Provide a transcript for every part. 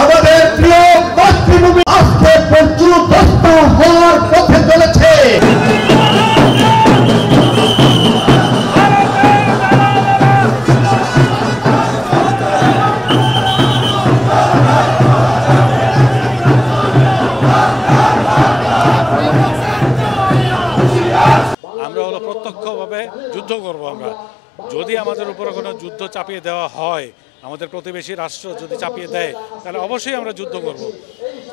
আমাদের প্রিয় মাতৃভূমি আজকে পর্যন্ত হওয়ার পথে চলেছে। আমরা হলো প্রত্যক্ষভাবে যুদ্ধ করব। আমরা যদি আমাদের উপরে কোনো যুদ্ধ চাপিয়ে দেওয়া হয়, আমাদের প্রতিবেশী রাষ্ট্র যদি চাপিয়ে দেয়, তাহলে অবশ্যই আমরা যুদ্ধ করব।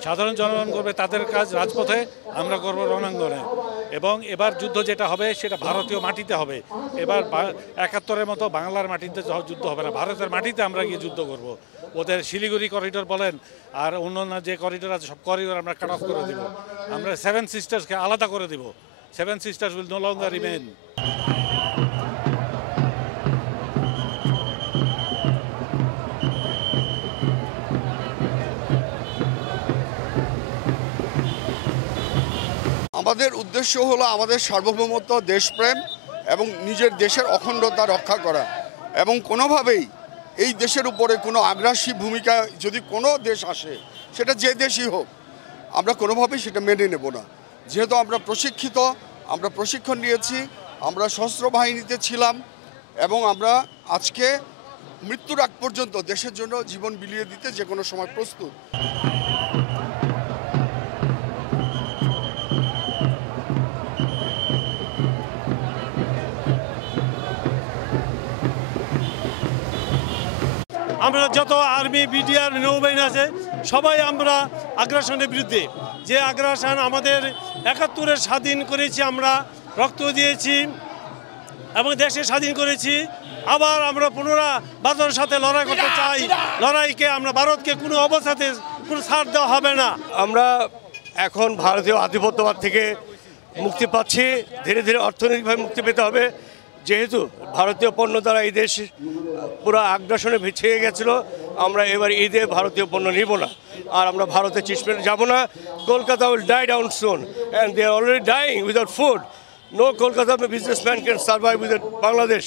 সাধারণ জনগণ করবে তাদের কাজ রাজপথে, আমরা করব রণাঙ্গনে। এবং এবার যুদ্ধ যেটা হবে সেটা ভারতীয় মাটিতে হবে। এবার ৭১-এর মতো বাংলার মাটিতে যুদ্ধ হবে না, ভারতের মাটিতে আমরা গিয়ে যুদ্ধ করব। ওদের শিলিগুড়ি করিডোর বলেন আর অন্যান্য যে করিডোর আছে সব করিডোর আমরা কাট অফ করে দেব। আমরা 7 সিস্টার্সকে আলাদা করে দেব। 7 sisters will no longer remain. আমাদের উদ্দেশ্য হলো আমাদের সার্বভৌমত্ব, দেশপ্রেম এবং নিজের দেশের অখণ্ডতা রক্ষা করা, এবং কোনোভাবেই এই দেশের উপরে কোনো আগ্রাসী ভূমিকা যদি কোনো দেশ আসে, সেটা যে দেশই হোক, আমরা কোনোভাবেই সেটা মেনে নেব না। যেহেতু আমরা প্রশিক্ষিত, আমরা প্রশিক্ষণ নিয়েছি, আমরা সশস্ত্র বাহিনীতে ছিলাম এবং আমরা আজকে মৃত্যুর আগ পর্যন্ত দেশের জন্য জীবন বিলিয়ে দিতে যে কোনো সময় প্রস্তুত। আমরা যত আর্মি, বিডিআর, নৌবাহিনী আছে সবাই আমরা আগ্রাসনের বিরুদ্ধে। যে আগ্রাসন আমাদের ৭১-এর স্বাধীন করেছি, আমরা রক্ত দিয়েছি এবং দেশে স্বাধীন করেছি। আবার আমরা পুনরায় ভারতের সাথে লড়াই করতে চাই। লড়াইকে আমরা ভারতকে কোনো অবস্থাতে কোনো ছাড় দেওয়া হবে না। আমরা এখন ভারতীয় আধিপত্যবাদ থেকে মুক্তি পাচ্ছি, ধীরে ধীরে অর্থনৈতিকভাবে মুক্তি পেতে হবে। যেহেতু ভারতীয় পণ্য দ্বারা এই দেশ পুরো আগ্রাসনে ছেয়ে গেছিলো, আমরা এবার ঈদে ভারতীয় পণ্য নিব না, আর আমরা ভারতে চিটমেন্ট যাব না। Kolkata will die down soon and they are already dying without food. No Kolkata businessman can survive without Bangladesh.